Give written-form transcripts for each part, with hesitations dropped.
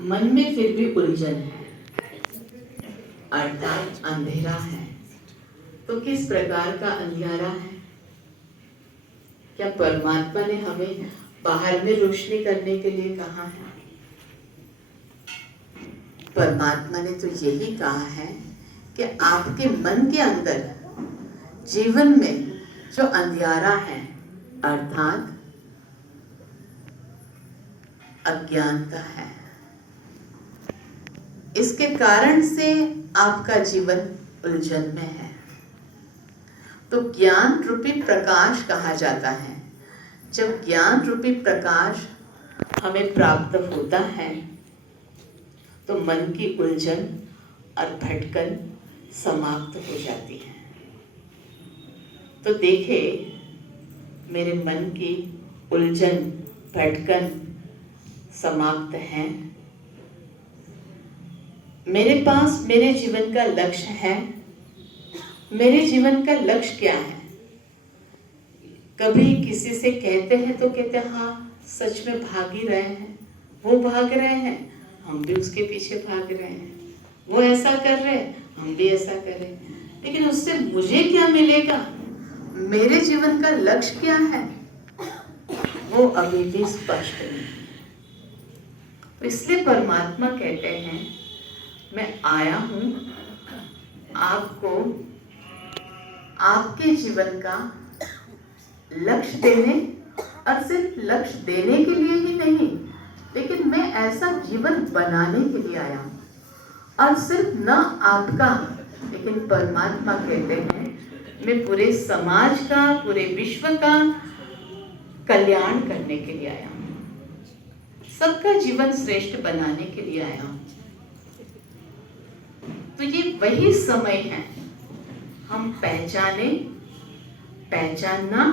मन में फिर भी उलझन है, अर्थात अंधेरा है। तो किस प्रकार का अंधियारा है? क्या परमात्मा ने हमें बाहर में रोशनी करने के लिए कहा है? परमात्मा ने तो यही कहा है कि आपके मन के अंदर जीवन में जो अंधियारा है, अर्थात अज्ञानता है, इसके कारण से आपका जीवन उलझन में है। तो ज्ञान रूपी प्रकाश कहा जाता है। जब ज्ञान रूपी प्रकाश हमें प्राप्त होता है तो मन की उलझन और भटकन समाप्त हो जाती है। तो देखे, मेरे मन की उलझन भटकन समाप्त है। मेरे पास मेरे जीवन का लक्ष्य है। मेरे जीवन का लक्ष्य क्या है? कभी किसी से कहते हैं तो कहते हैं हाँ, सच में भाग ही रहे हैं, वो भाग रहे हैं, हम भी उसके पीछे भाग रहे हैं, वो ऐसा कर रहे हैं, हम भी ऐसा करें। लेकिन उससे मुझे क्या मिलेगा? मेरे जीवन का लक्ष्य क्या है? वो अभी भी स्पष्ट नहीं। इसलिए परमात्मा कहते हैं, मैं आया हूं आपको आपके जीवन का लक्ष्य देने, और सिर्फ लक्ष्य देने के लिए ही नहीं, लेकिन मैं ऐसा जीवन बनाने के लिए आया हूं। और सिर्फ न आपका, लेकिन परमात्मा कहते हैं मैं पूरे समाज का, पूरे विश्व का कल्याण करने के लिए आया हूं, सबका जीवन श्रेष्ठ बनाने के लिए आया हूं। तो ये वही समय है, हम पहचाने। पहचानना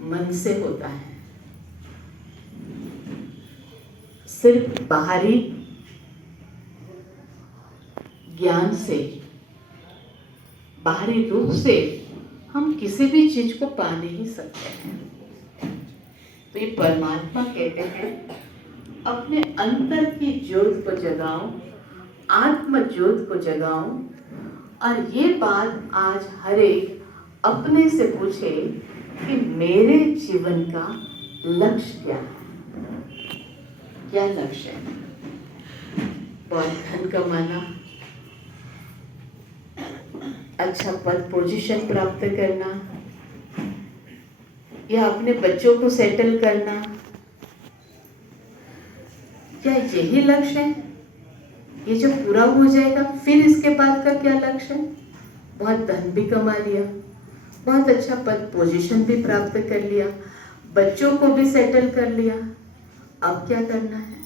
मन से होता है, सिर्फ बाहरी ज्ञान से, बाहरी रूप से हम किसी भी चीज को पा नहीं सकते हैं। तो ये परमात्मा कहते हैं, अपने अंतर की ज्योत को जगाओ, आत्म ज्योत को जगाओ। और ये बात आज हर एक अपने से पूछे कि मेरे जीवन का लक्ष्य क्या है? क्या लक्ष्य है? बहुत धन कमाना, अच्छा पद पोजीशन प्राप्त करना, या अपने बच्चों को सेटल करना, क्या यही लक्ष्य है? ये जो पूरा हो जाएगा फिर इसके बाद का क्या लक्ष्य है? बहुत धन भी कमा लिया, बहुत अच्छा पद पोजीशन भी प्राप्त कर लिया, बच्चों को भी सेटल कर लिया, अब क्या करना है?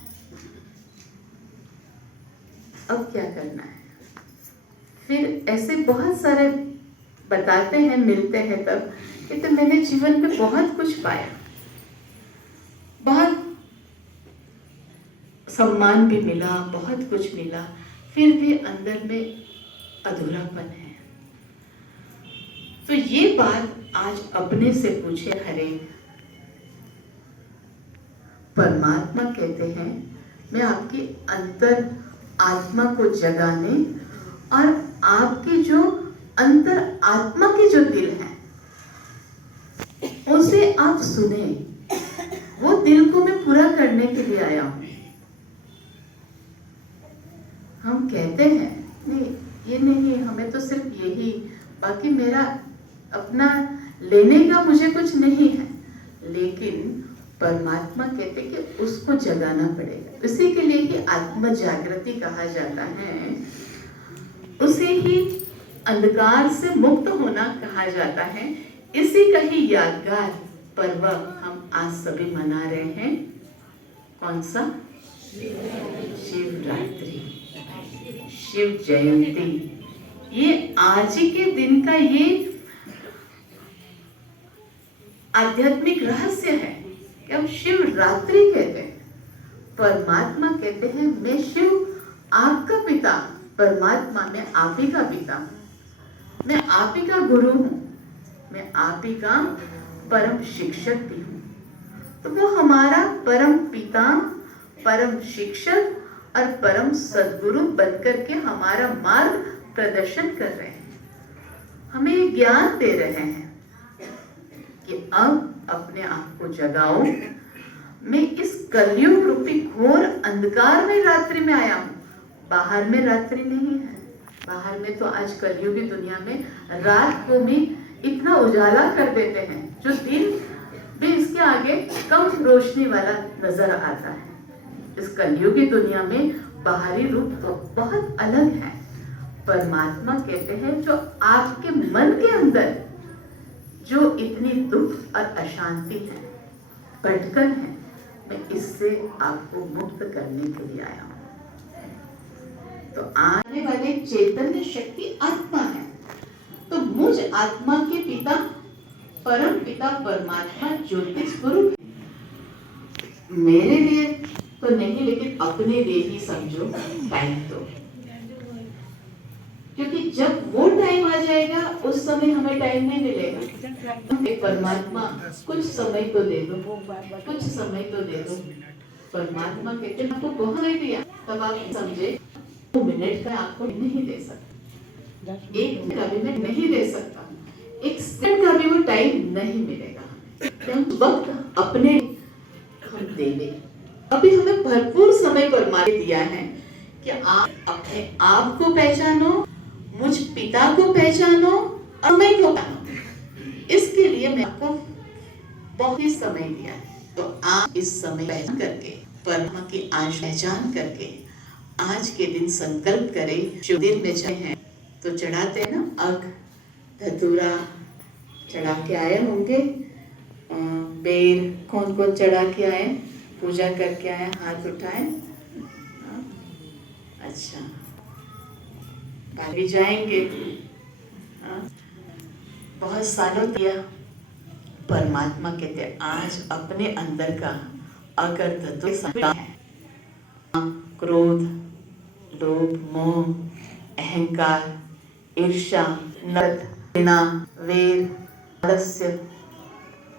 अब क्या करना है? फिर ऐसे बहुत सारे बताते हैं, मिलते हैं तब कि तो मैंने जीवन में बहुत कुछ पाया, बहुत सम्मान भी मिला, बहुत कुछ मिला, फिर भी अंदर में अधूरापन है। तो ये बात आज अपने से पूछे हर एक। परमात्मा कहते हैं मैं आपकी अंतर आत्मा को जगाने और आपके जो अंतर आत्मा के जो दिल हैं उसे आप सुने, वो दिल को मैं पूरा करने के लिए आया हूं। हम कहते हैं नहीं, ये नहीं, हमें तो सिर्फ यही, बाकी मेरा अपना लेने का मुझे कुछ नहीं है। लेकिन परमात्मा कहते कि उसको जगाना पड़ेगा। इसी के लिए ही आत्म जागृति कहा जाता है, उसे ही अंधकार से मुक्त होना कहा जाता है। इसी का ही यादगार पर्व हम आज सभी मना रहे हैं। कौन सा? शिवरात्रि, शिव जयंती। ये आज के दिन का ये आध्यात्मिक रहस्य है कि हम शिवरात्रि कहते हैं। परमात्मा कहते हैं मैं शिव आपका पिता, परमात्मा मैं आप ही का पिता, मैं आप ही का गुरु हूं, मैं आप ही का परम शिक्षक भी हूं। तो वो हमारा परम पिता, परम शिक्षक और परम सद्गुरु बनकर के हमारा मार्ग प्रदर्शन कर रहे हैं, हमें ज्ञान दे रहे हैं कि अब अपने आप को जगाओ। मैं इस कलयुग रूपी घोर अंधकार में रात्रि में आया हूं, बाहर में रात्रि नहीं है। बाहर में तो आज कलयुगी दुनिया में रात को भी इतना उजाला कर देते हैं जो दिन भी इसके आगे कम रोशनी वाला नजर आता है। इस कलयुगी दुनिया में बाहरी रूप तो बहुत अलग है। परमात्मा कहते हैं जो आपके मन के अंदर जो इतनी दुख और अशांति है, भटकन है, मैं इससे आपको मुक्त करने के लिए आया हूं। तो आने वाले चैतन्य शक्ति आत्मा है। तो मुझ आत्मा के पिता परम पिता परमात्मा ज्योतिष गुरु मेरे लिए तो नहीं, लेकिन अपने लिए ही समझो टाइम दो, क्योंकि जब वो टाइम आ जाएगा उस समय हमें टाइम नहीं मिलेगा। परमात्मा कुछ समय तो दे दो, कुछ समय तो दे दो। परमात्मा कहते आपको बहुत नहीं दिया, तब आप समझे 2 मिनट का आपको नहीं दे सकता, 1 मिनट का भी मैं नहीं दे सकता, 1 सेकंड का भी वो टाइम नहीं मिलेगा। वक्त अपने हम दे ले। अभी हमें भरपूर समय परमात्मा दिया है कि आप अपने आप को पहचानो, मुझ पिता को पहचानो, समय को पहचानो। इसके लिए मैं आपको बहुत ही समय दिया है। तो आप इस समय पहचान करके, परमात्मा की आज पहचान करके आज के दिन संकल्प करें। जो दिन में चाहे हैं तो चढ़ाते हैं ना, अग धतूरा चढ़ा के आए होंगे, बेर कौन कौन चढ़ा के आए, पूजा करके आए, हाथ उठाए। अच्छा, भी जाएंगे। बहुत सालों दिया। परमात्मा कहते आज अपने अंदर का अगर तत्व है, क्रोध, लोभ, मोह, अहंकार, ईर्ष्या, नरक, घृणा, वेर, आलस्य,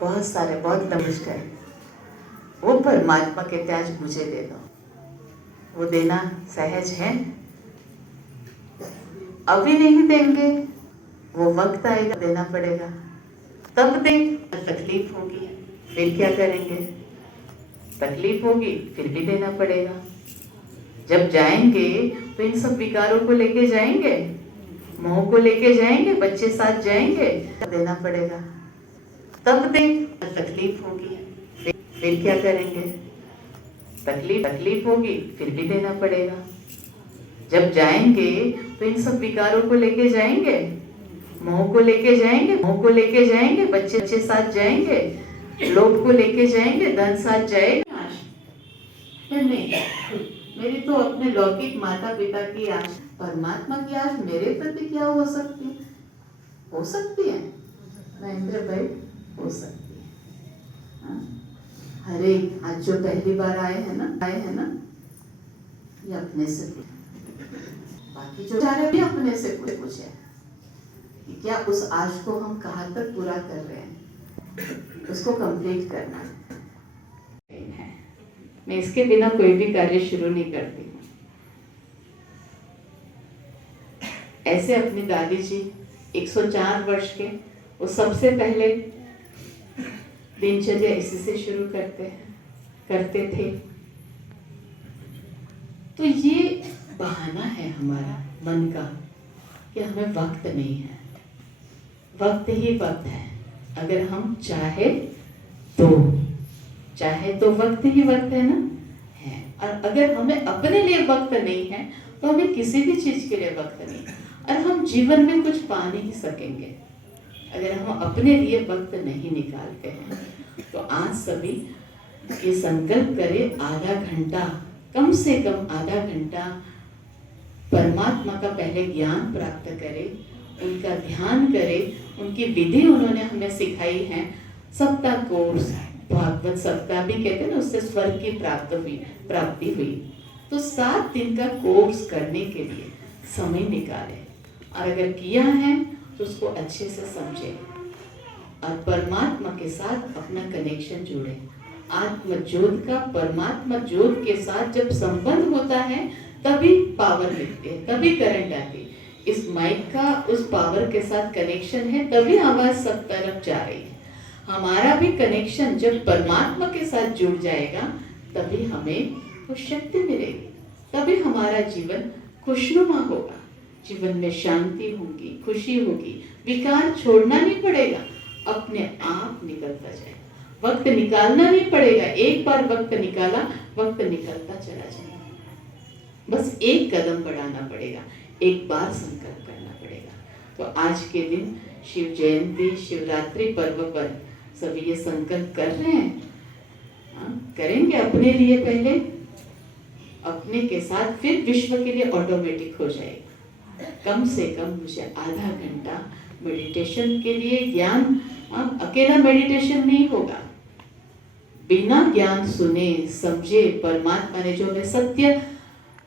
बहुत सारे, बहुत लंबिष्ट है, वो परमात्मा कहते आज मुझे दे दो। वो देना सहज है, अभी नहीं देंगे, वो वक्त आएगा देना पड़ेगा, तब दे। तकलीफ होगी, फिर क्या करेंगे? तकलीफ होगी, फिर भी देना पड़ेगा। जब जाएंगे तो इन सब विकारों को लेके जाएंगे, मोह को लेके जाएंगे, बच्चे साथ जाएंगे, देना पड़ेगा, तब दे। तकलीफ होगी, फिर क्या करेंगे? तकलीफ होगी, फिर भी देना पड़ेगा। जब जाएंगे तो इन सब विकारों को लेके जाएंगे, मोह को लेके जाएंगे, बच्चे साथ जाएंगे, लोभ को लेके जाएंगे, धन साथ जाएगा। नहीं, मेरी तो अपने लौकिक माता पिता की आश, परमात्मा की आश मेरे प्रति क्या हो सकती है? हो सकती है महेंद्र भाई, हो सकती है। हरे आज जो पहली बार आए हैं ना, ये अपने से बाकी जो चाह रहे भी अपने से पूछे कि क्या उस आज को हम कहाँ तक पूरा कर रहे हैं, उसको कंप्लीट करना है। मैं इसके बिना कोई भी कार्य शुरू नहीं करती हूँ। ऐसे अपनी दादी जी 104 वर्ष के, वो सबसे पहले दिनचर्या इसी से शुरू करते थे। तो ये बहाना है हमारा मन का कि हमें वक्त नहीं है। वक्त ही वक्त है। अगर हम चाहे तो वक्त ही वक्त है ना, है। और अगर हमें अपने लिए वक्त नहीं है तो हमें किसी भी चीज के लिए वक्त नहीं, और हम जीवन में कुछ पा नहीं सकेंगे अगर हम अपने लिए वक्त नहीं निकालते हैं। तो आज सभी ये संकल्प करें, आधा घंटा, कम से कम आधा घंटा परमात्मा का पहले ज्ञान प्राप्त करें, उनका ध्यान करें। उनकी विधि उन्होंने हमें सिखाई है। सप्ताह कोर्स, भागवत सप्ताह भी कहते हैं ना, उससे स्वर्ग की प्राप्ति हुई। तो 7 दिन का कोर्स करने के लिए समय निकालें, और अगर किया है तो उसको अच्छे से समझें और परमात्मा के साथ अपना कनेक्शन जोड़ें। आत्म ज्योत का परमात्मा ज्योत के साथ जब संबंध होता है तभी पावर मिलती है, तभी करंट आती है। इस माइक का उस पावर के साथ कनेक्शन है, तभी आवाज सब तरफ जा रही है। हमारा भी कनेक्शन जब परमात्मा के साथ जुड़ जाएगा तभी हमें वो शक्ति मिलेगी, तभी हमारा जीवन खुशनुमा होगा, जीवन में शांति होगी, खुशी होगी। विकार छोड़ना नहीं पड़ेगा, अपने आप निकलता जाएगा। वक्त निकालना नहीं पड़ेगा, एक बार वक्त निकाला, वक्त निकलता चला जाएगा। बस एक कदम बढ़ाना पड़ेगा, एक बार संकल्प करना पड़ेगा। तो आज के दिन शिव जयंती, शिवरात्रि पर्व पर सभी ये संकल्प कर रहे हैं। करेंगे अपने लिए पहले, अपने के साथ, फिर विश्व के लिए ऑटोमेटिक हो जाएगा। कम से कम मुझे आधा घंटा मेडिटेशन के लिए, ज्ञान, अकेला मेडिटेशन नहीं होगा। बिना ज्ञान सुने समझे, परमात्मा ने जो हमें सत्य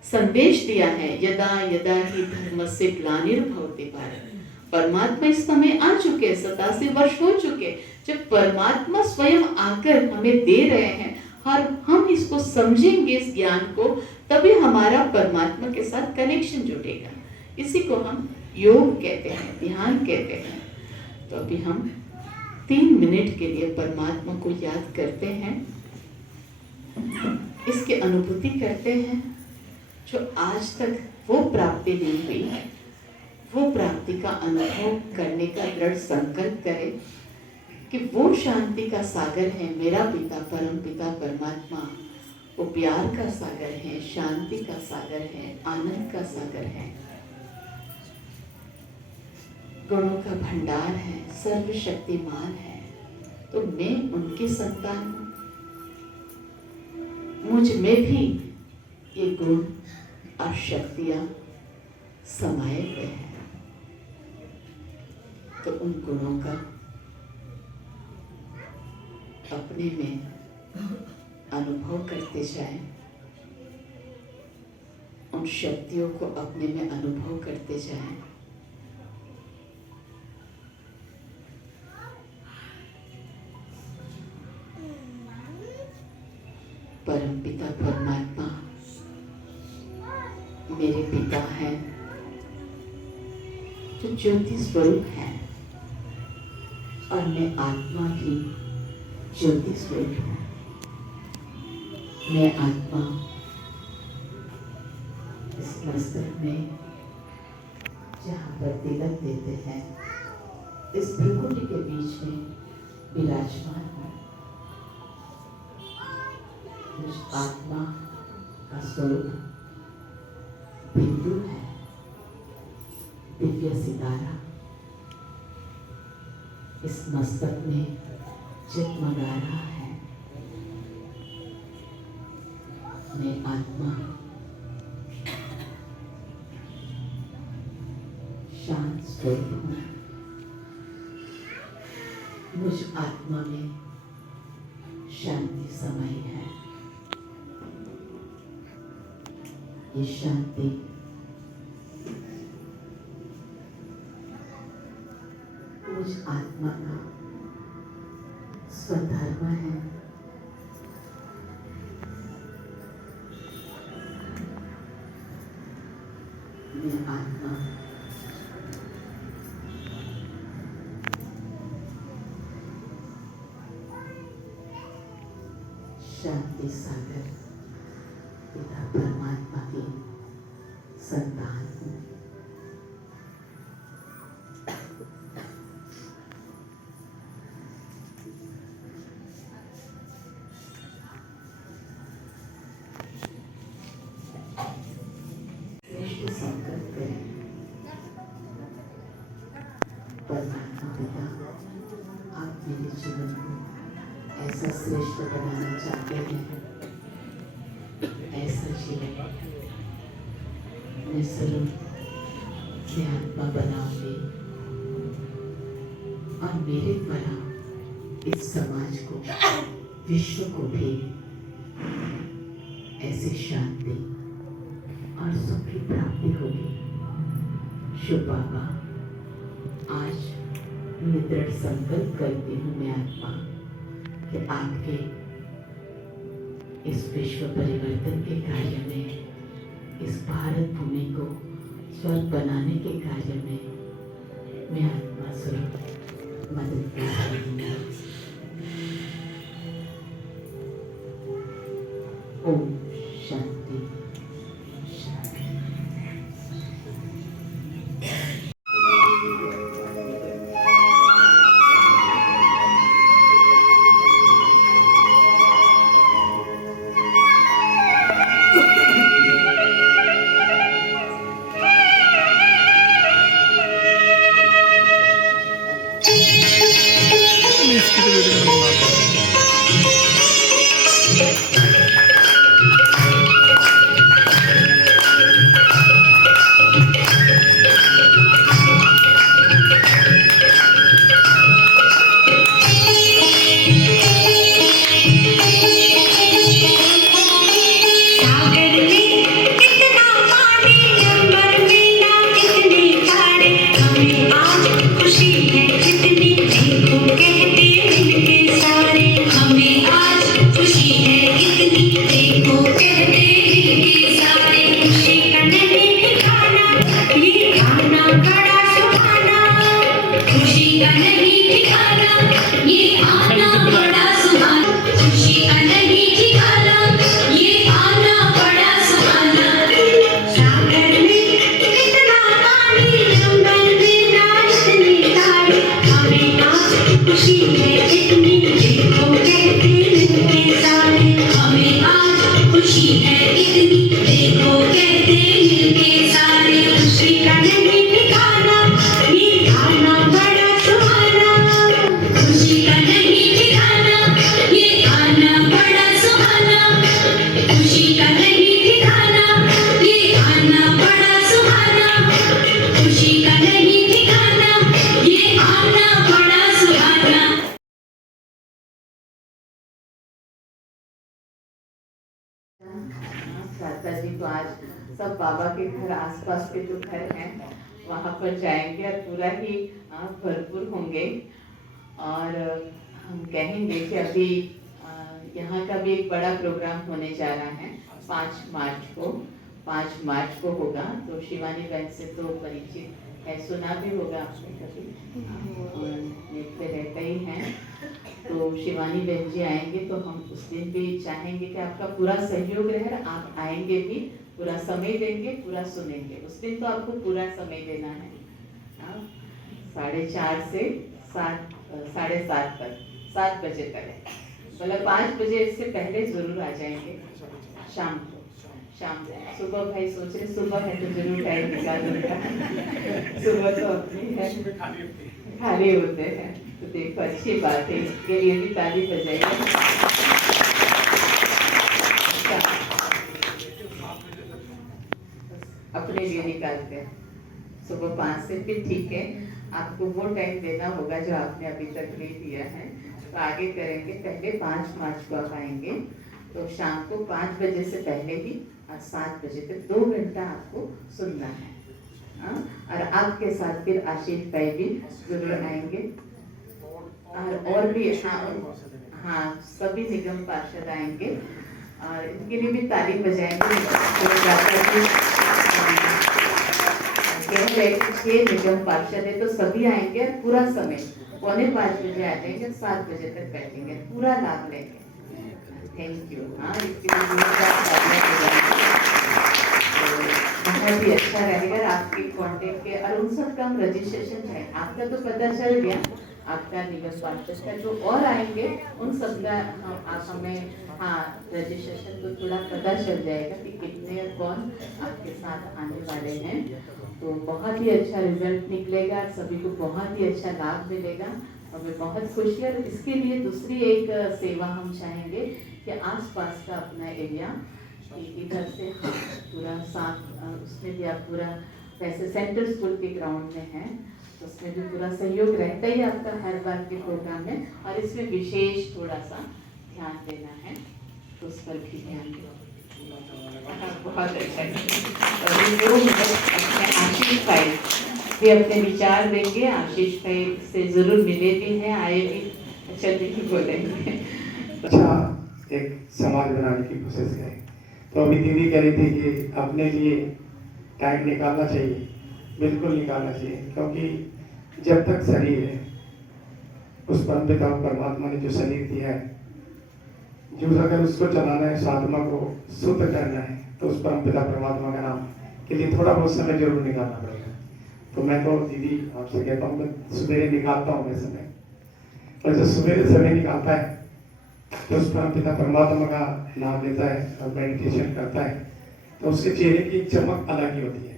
संदेश दिया है, यदा यदा ही धर्मस्य ग्लानिर्भवति भारत, परमात्मा इस समय आ चुके, 87 वर्ष हो चुके। जब परमात्मा स्वयं आकर हमें दे रहे हैं, और हम इसको समझेंगे, इस ज्ञान को, तभी हमारा परमात्मा के साथ कनेक्शन जुड़ेगा। इसी को हम योग कहते हैं, ध्यान कहते हैं। तो अभी हम 3 मिनट के लिए परमात्मा को याद करते हैं, इसकी अनुभूति करते हैं। जो आज तक वो प्राप्ति नहीं हुई है, वो प्राप्ति का अनुभव करने का दृढ़ संकल्प करें कि वो शांति का सागर है मेरा पिता, परम पिता परमात्मा। वो प्यार का सागर है, शांति का सागर है, आनंद का सागर है, गुणों का भंडार है, सर्वशक्तिमान है। तो मैं उनकी संतान हूँ, मुझ में भी ये गुण और शक्तियां समाये हुए हैं। तो उन गुणों का अपने में अनुभव करते जाएं, उन शक्तियों को अपने में अनुभव करते जाएं। परम पिता परमात्मा मेरे पिता हैं, जो ज्योति स्वरूप है, और मैं आत्मा भी ज्योति स्वरूप हूँ। मैं आत्मा इस मस्तक में जहाँ पर तिलक देते हैं, इस भ्रुकुटी के बीच में विराजमान हूँ। उस आत्मा का स्वरूप बिंदु है, दिव्य सितारा इस मस्तक में जगमगा रहा है। मैं आत्मा शांत स्वरूप हूँ। मुझ आत्मा में शांति समाई है। ये शांति मुझ आत्मा का स्वधर्म है। मैं आत्मा शांति सागर पिता परमात्मा की संतान हूँ। श्रेष्ठ संकल्प करें। परमात्मा पिता, आप मेरे जीवन को ऐसा श्रेष्ठ बनाना चाहते हैं, ऐसा जीवन मैं स्वरूप से आत्मा बनाऊंगी और मेरे द्वारा इस समाज को, विश्व को भी ऐसी शांति और सुख की प्राप्ति होगी। शुभ बाबा, आज मैं दृढ़ संकल्प करती हूँ मैं आत्मा कि आपके इस विश्व परिवर्तन के कार्य में, इस भारत भूमि को स्वर्ग बनाने के कार्य में मैं आत्मा स्वरूप मदद कर रही हूँ। ओम शांति। शारदा जी तो आज सब बाबा के घर, आसपास के जो घर हैं वहाँ पर जाएंगे और पूरा ही भरपूर होंगे। और हम कहेंगे कि अभी यहाँ का भी एक बड़ा प्रोग्राम होने जा रहा है 5 मार्च को होगा। तो शिवानी बहन से तो परिचित है, सुना भी होगा आपने कभी, नेट पे रहते ही हैं। तो शिवानी बहन जी आएंगे तो हम उस दिन भी चाहेंगे कि आपका पूरा सहयोग रहे। आप आएंगे भी, पूरा समय देंगे, पूरा सुनेंगे। उस दिन तो आपको पूरा समय देना है, 4:30 से 7:30 तक, 7 बजे तक। मतलब 5 बजे इससे पहले जरूर आ जाएंगे शाम को। सुबह भाई सोच रहे सुबह है तो जरूर टाइम निकालूंगा। सुबह तो अपनी है, खाली होते हैं। तो देखो अच्छी बात है, इसके लिए भी ताली बजाइए। अपने लिए निकालते हैं सुबह 5 से, फिर ठीक है आपको वो टाइम देना होगा जो आपने अभी तक नहीं दिया है, तो आगे करेंगे। पहले 5 मार्च को आप आएंगे तो शाम को 5 बजे से पहले ही और 7 बजे तक 2 घंटा आपको सुनना है। हाँ? और आपके साथ फिर आशीष भाई भी जरूर आएंगे और भी हाँ सभी निगम पार्षद आएंगे और इनके लिए भी ताली बजाएंगे। ये निगम पार्षद है तो सभी आएंगे और पूरा समय 4:45 बजे आ जाएंगे, 7 बजे तक बैठेंगे, पूरा लाभ लेंगे। Thank you. हाँ इसके बहुत ही अच्छा रहेगा। आपके कांटेक्ट के और उन सब का हम रजिस्ट्रेशन है, आपका तो पता चल गया, आपका निगम पार्षद का जो और आएंगे उन सब का आप हमें हाँ रजिस्ट्रेशन तो थोड़ा पता चल जाएगा कि कितने और कौन आपके साथ आने वाले हैं। तो बहुत ही अच्छा रिजल्ट निकलेगा, सभी को बहुत ही अच्छा लाभ मिलेगा और मैं बहुत खुशी है। इसके लिए दूसरी एक सेवा हम चाहेंगे कि आसपास का अपना एरिया इधर से हाँ पूरा साफ, उसमें भी आप पूरा वैसे सेंट्रल स्कूल के ग्राउंड में है तो उसमें भी पूरा सहयोग रहता ही आपका हर बार के प्रोग्राम में, और इसमें विशेष थोड़ा सा ध्यान देना है तो उस पर भी ध्यान देना। बहुत अच्छा आशीष भाई भी अपने विचार देंगे। आशीष भाई से जरूर मिले भी हैं, आए भी, अच्छा नहीं बोलेंगे। अच्छा एक समाज बनाने की कोशिश करें। तो अभी दीदी कह रही थी कि अपने लिए टाइम निकालना चाहिए, बिल्कुल निकालना चाहिए, क्योंकि जब तक शरीर है उस परमपिता परमात्मा ने जो शरीर दिया है, जो अगर उसको चलाना है, साधना को शुद्ध करना है तो उस परमपिता परमात्मा का नाम के लिए थोड़ा बहुत समय जरूर निकालना पड़ेगा। तो मैं तो दीदी आपसे कहता हूँ, मैं सवेरे निकालता हूँ मैं समय, और जो सवेरे समय निकालता है तो उस परमपिता परमात्मा का नाम लेता है और मेडिटेशन करता है तो उसके चेहरे की चमक अलग ही होती है।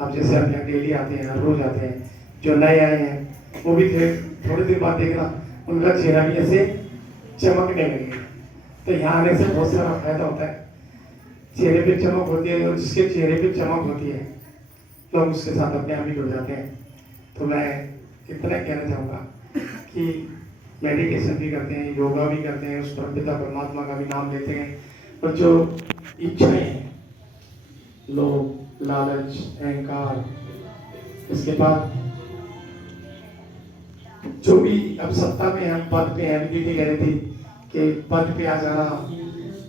आप जैसे आप यहाँ डेली आते हैं, हर रोज आते हैं, जो नए आए हैं वो भी थोड़ी देर बाद देखना उनका चेहरा भी ऐसे चमकने लगेगा। तो यहाँ आने से बहुत सारा फायदा होता है, चेहरे पे चमक होती है, और जिसके चेहरे पे चमक होती है लोग उसके साथ अपने आप ही जुड़ जाते हैं। तो मैं इतना कहना चाहूँगा कि मेडिटेशन भी करते हैं, योगा भी करते हैं, उस परमपिता परमात्मा का भी नाम लेते हैं, और जो इच्छाएं हैं, लोभ, लालच, अहंकार, इसके बाद जो भी अब सत्ता में हम पद पे हैं, दीदी कह रही थी कि पद पे आ जाना,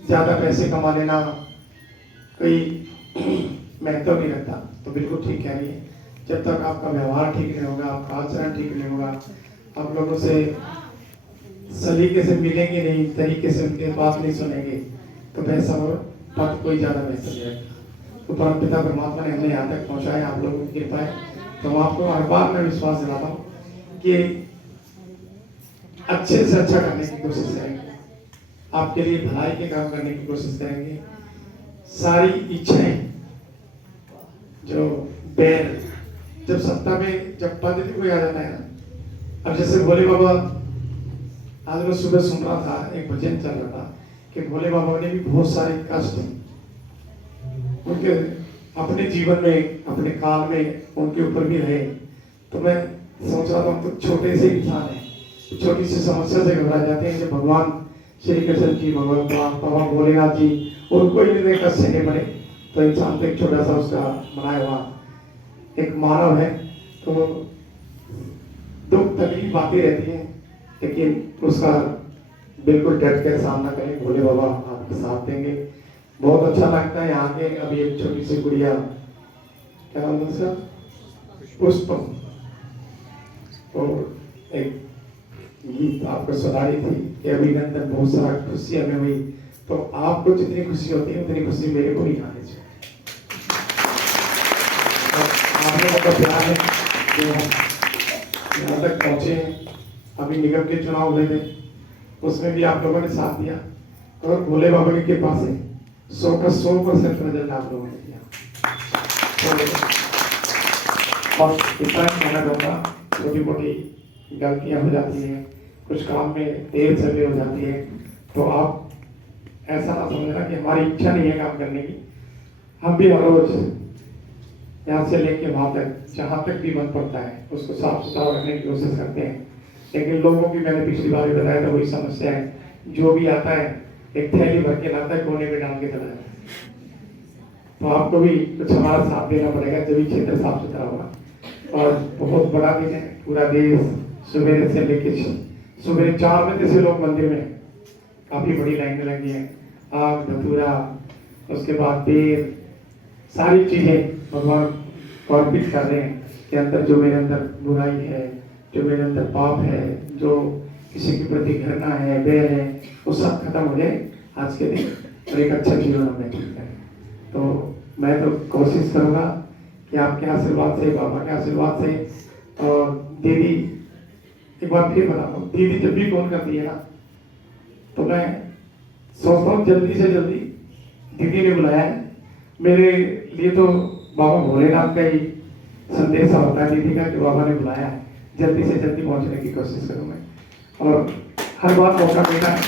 ज्यादा पैसे कमा लेना कोई महत्व नहीं रखता। तो बिल्कुल ठीक कह रही है, जब तक आपका व्यवहार ठीक नहीं होगा, आपका आचरण ठीक नहीं होगा, आप लोगों से सलीके से मिलेंगे नहीं, तरीके से उनके बात नहीं सुनेंगे, तो पैसा और पद कोई ज्यादा बेहतर नहीं रखता। तो परमपिता परमात्मा ने हमें यहाँ तक पहुँचाया, आप लोगों की कृपा है। तो आपको हर बार मैं विश्वास दिलाता हूँ कि अच्छे से अच्छा करने की कोशिश करेंगे, आपके लिए भलाई के काम करने की कोशिश करेंगे। सारी इच्छाएं जो बैर, जब सत्ता में जब पद भी कोई आ जाता है ना, अब जैसे भोले बाबा, आज मैं सुबह सुन रहा था, एक भजन चल रहा था कि भोले बाबा ने भी बहुत सारे कष्ट उनके अपने जीवन में, अपने काल में उनके ऊपर भी रहे। तो मैं सोच रहा था हम तो छोटे से इंसान हैं, छोटी सी समस्या से घबरा जाते हैं, जब भगवान श्री कृष्ण जी, भगवान बाबा भोलेनाथ जी उनको ही नहीं कष्ट सहने पड़े, तो इंसान तो एक छोटा सा उसका बनाया हुआ एक मानव है, तो दुख तकलीफ बातें रहती हैं, लेकिन उसका बिल्कुल डट कर सामना करें, भोले बाबा आपके साथ देंगे। बहुत अच्छा लगता है यहाँ के, अभी एक छोटी सी गुड़िया, क्या नाम है उसका, पुष्पम, तो एक गीत आपको सुना रही थी कि अभिनंदन, बहुत सारा खुशी हमें हुई। तो आपको जितनी खुशी होती है उतनी खुशी मेरे को नहीं आनी चाहिए। आपने का प्यार है जो यहाँ तक पहुँचे हैं। अभी निगम के चुनाव हुए थे, उसमें भी आप लोगों ने साथ दिया, और भोले बाबा की कृपा से 100 का 100% रिजल्ट आप लोगों ने दिया। और इतना कहना चाहूँगा, छोटी मोटी गलतियाँ हो जाती हैं, कुछ काम में देर से हो जाती है, तो आप ऐसा ना समझना कि हमारी इच्छा नहीं है काम करने की। हम भी हर रोज यहाँ से लेके वहाँ तक, जहाँ तक भी मन पड़ता है, उसको साफ सुथरा रखने की कोशिश करते हैं। लेकिन लोगों की, मैंने पिछली बार भी बताया था, वही समस्या है, जो भी आता है एक थैली भर के लाता है, कोने में डाल के चला जाता है। तो आपको भी कुछ हमारा साथ देना पड़ेगा, जब भी क्षेत्र साफ सुथरा होगा। और बहुत बड़ा दिन है, पूरा देश सवेरे से लेके सुबह 4 बजे से लोग मंदिर में, काफी बड़ी लाइनें लगी हैं। आग धतूरा, उसके बाद तेल, सारी चीजें भगवान अर्पित कर रहे हैं कि अंदर जो मेरे अंदर बुराई है, जो मेरे अंदर पाप है, जो किसी के प्रति घृणा है, बैर है, वो सब खत्म हो जाए आज के दिन और एक अच्छा जीवन हम व्यतीत करें। तो मैं तो कोशिश करूंगा कि आपके आशीर्वाद से, बाबा के आशीर्वाद से, और दीदी, एक बार फिर बता दूं, दीदी जब भी फोन करती है ना, तो मैं सोचता हूँ जल्दी से जल्दी दीदी ने बुलाया है। मेरे लिए तो बाबा भोलेनाथ का ही संदेशा होता है दीदी का कि बाबा ने बुलाया है, जल्दी से जल्दी पहुंचने की कोशिश करूँ मैं। और हर बार मौका मिलता है,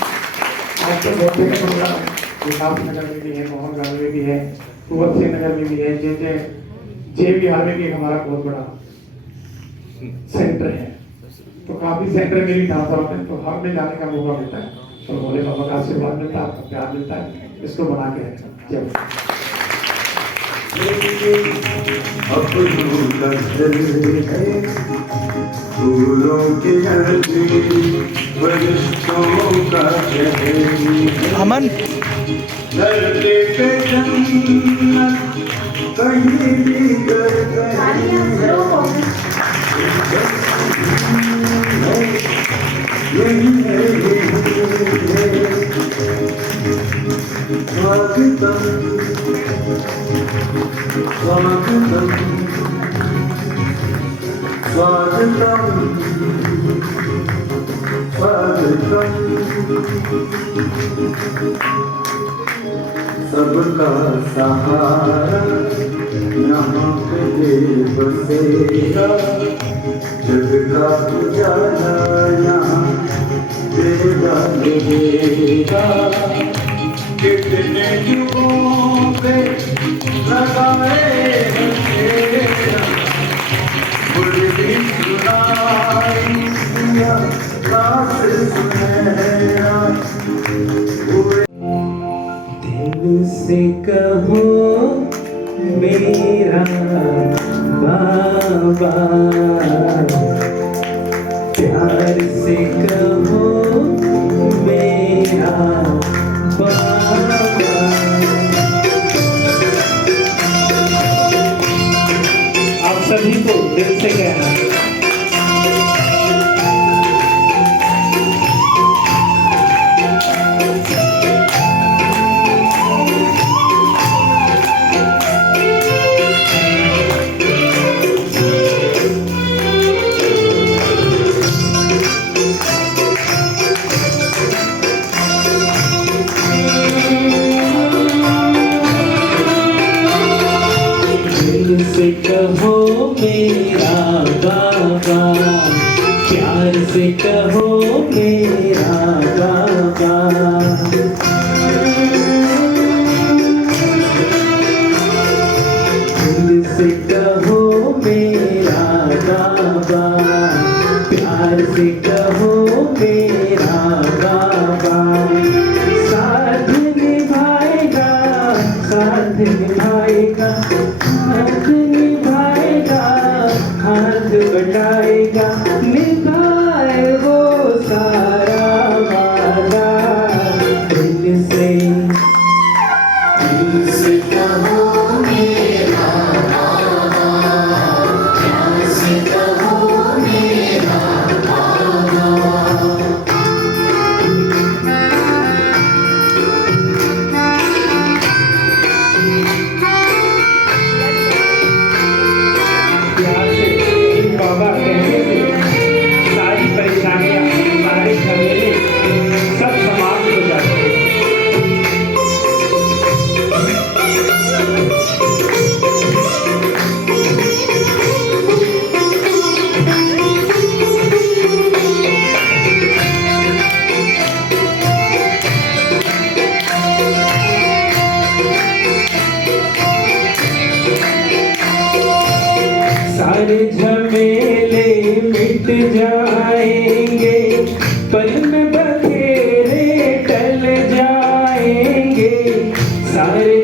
आज तो बहुत जगह प्रोग्राम विकास नगर में भी है, मोहन गांव में भी है, कुंवर सिंह नगर में भी है, जे बिहार में भी हमारा बहुत बड़ा सेंटर है। तो काफी सेंटर मेरी ढांचा होते हैं, तो हर में जाने का मौका मिलता है, तो भोले बाबा का आशीर्वाद मिलता है, आपका प्यार मिलता है, इसको बना के रखना। जय अमन सबका सहारा यहाँ पे बसेगा, जग का उजाला यहाँ तेरा लगेगा। कितने युगों पे लगाए बुलबुली सुनाई दिया रात सुनहरा। दिल से कहो मेरा बाबा, प्यार से कहो मेरा बाबा। आप सभी को दिल से कहना, से कहो मेरा बाबा, प्यार से कहो मेरा बाबा। दिल से कहो मेरा बाबा, प्यार से कहो मेरा बाबा। साथ निभाएगा, साथ निभाएगा, हाथ निभाएगा, हाथ बटाएगा, निभाए वो सारा वादा। दिल से कहो मेरा बाबा, प्यार से कहो मेरा बाबा। बाबा कहने से सारी परेशानियां, सारे झमेले सब समाप्त हो जाते हैं।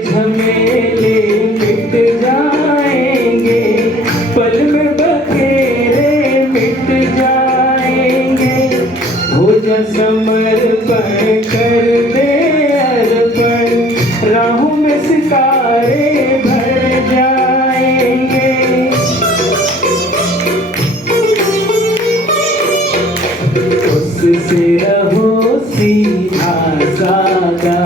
झमेले मिट जाएंगे, पल में बखेरे मिट जाएंगे। हो जा समर्पण कर दे अर्पण, राहों में सितारे भर जाएंगे। उससे रहो सीधा सादा,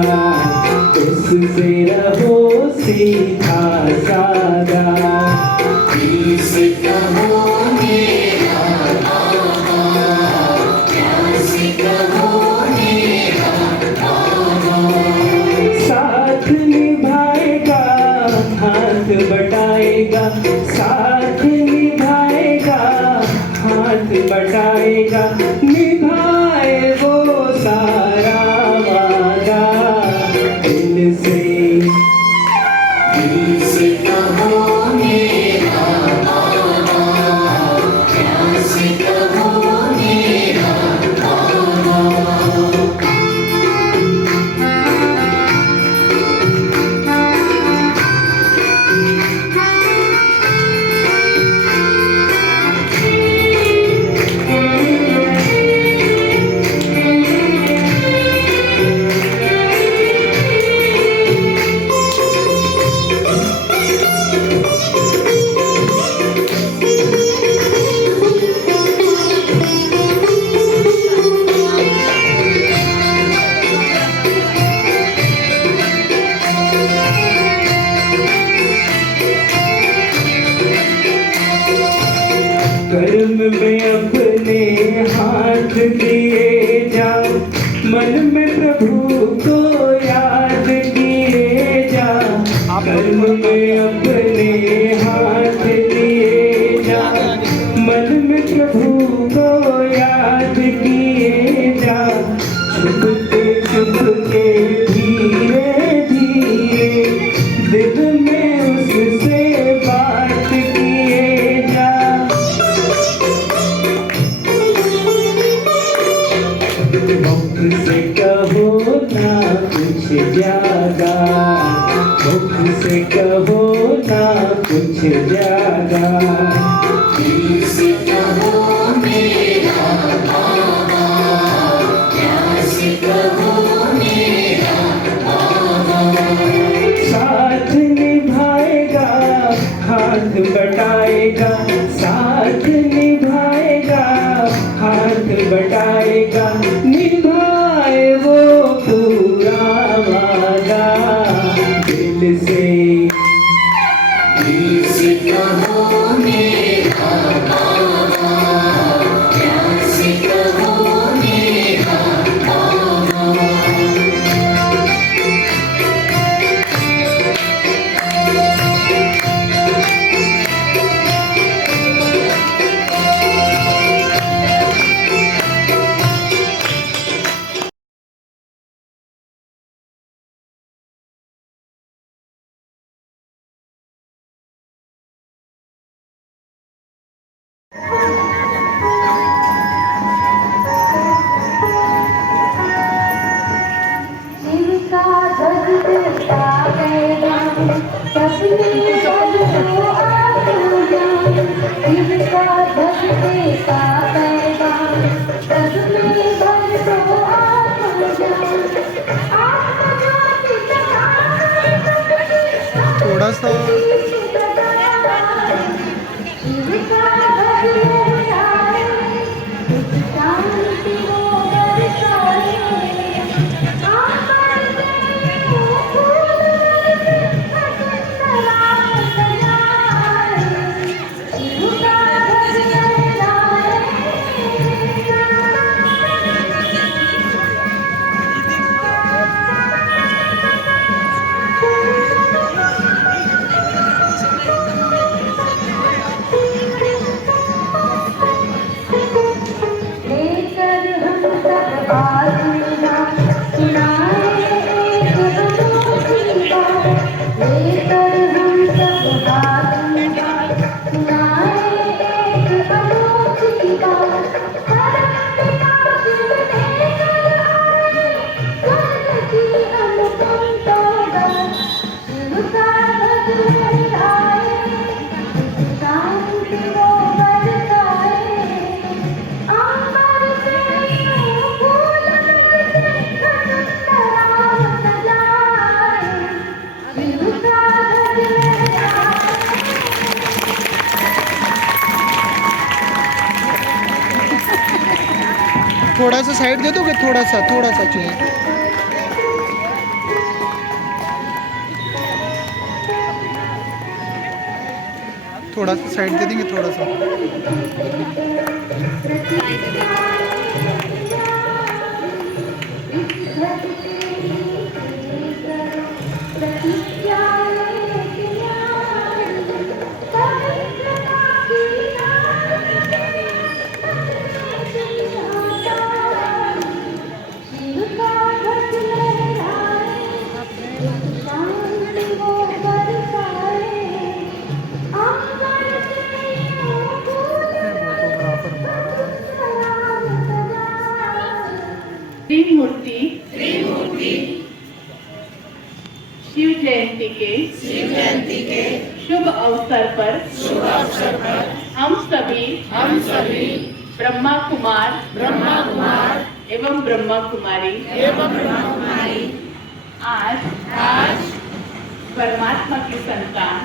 उससे रहो सीधा सादा। दिल से कहो मेरा बाबा, प्यार से कहो मेरा बाबा। साथ निभाएगा, हाथ बटाएगा, साथ निभाएगा, हाथ बटाएगा। निभाए वो सारा वादा दिल से। दिल से कहो मेरा बाबा, प्यार से कहो मेरा बाबा। कर्म में अपने हाथ दिए जा, मन में प्रभु को याद किए जा। कर्म में अपने हाथ दिए जा, मन में प्रभु को याद किए जा। छुपके छुपके धीरे धीरे दिल में उससे बात किए जा। मुख से कहो ना कुछ ज्यादा, मुख से कहो ना कुछ ज्यादा। दिल से कहो मेरा बाबा, प्यार से कहो मेरा बाबा। साथ निभाएगा, हाथ बटाएगा, साथ निभाएगा, हाथ बटाएगा। निभाए वो पूरा वादा दिल से। दिल से कहो मेरा बाबा, प्यार से कहो मेरा बाबा। जिनका जग देता पैगाम, सबने सबको आत्मज्ञान। जिनका जग देता पैगाम, सबने सबको आत्मज्ञान। आत्मज्ञान थोड़ा सा शांति हो बरसाए। का बदले आए शांति वो बरसाए अंबर से यूं फूल से खटमलाम सजाए शिव का बदले आए। थोड़ा सा साइड दे दोगे, थोड़ा सा चाहिए। थोड़ा सा साइड दे देंगे, थोड़ा सा। त्रिमूर्ति शिव जयंती के शुभ अवसर पर हम सभी ब्रह्मा कुमार एवं ब्रह्मा कुमारी आज परमात्मा की संतान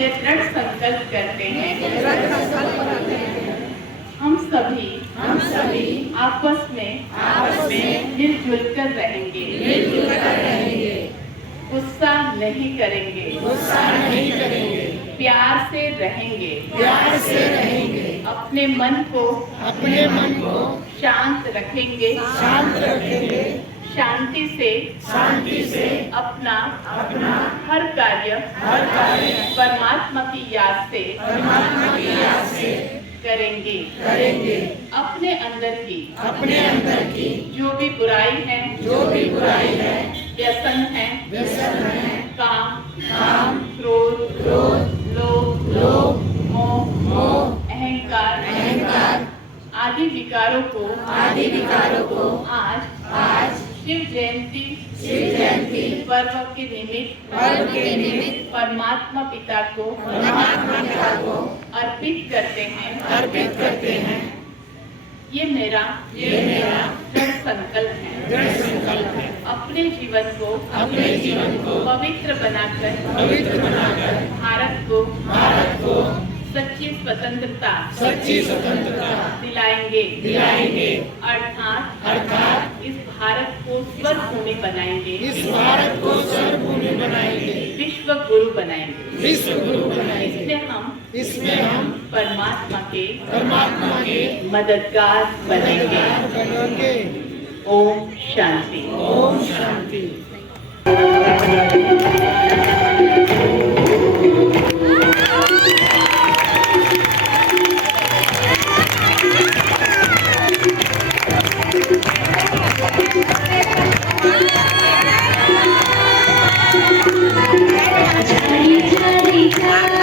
ये दृढ़ संकल्प करते हैं हम सभी आपस में मिलजुल कर रहेंगे, गुस्सा नहीं करेंगे, प्यार से रहेंगे, अपने मन को शांत रखेंगे, शांति से अपना हर कार्य परमात्मा की याद से करेंगे। अपने अंदर की जो भी बुराई है व्यसन है काम क्रोध लोभ मोह अहंकार आदि विकारों को आज शिव जयंती पर्व के निमित्त परमात्मा पिता को अर्पित करते हैं। ये मेरा दृढ़ संकल्प है अपने जीवन को पवित्र बनाकर भारत को सच्ची स्वतंत्रता दिलाएंगे अर्थात इस भारत को स्वर्ग भूमि बनाएंगे, विश्व गुरु बनाएंगे। इसमें हम परमात्मा के मददगार बनेंगे। Om Shanti. Jai Jai Jai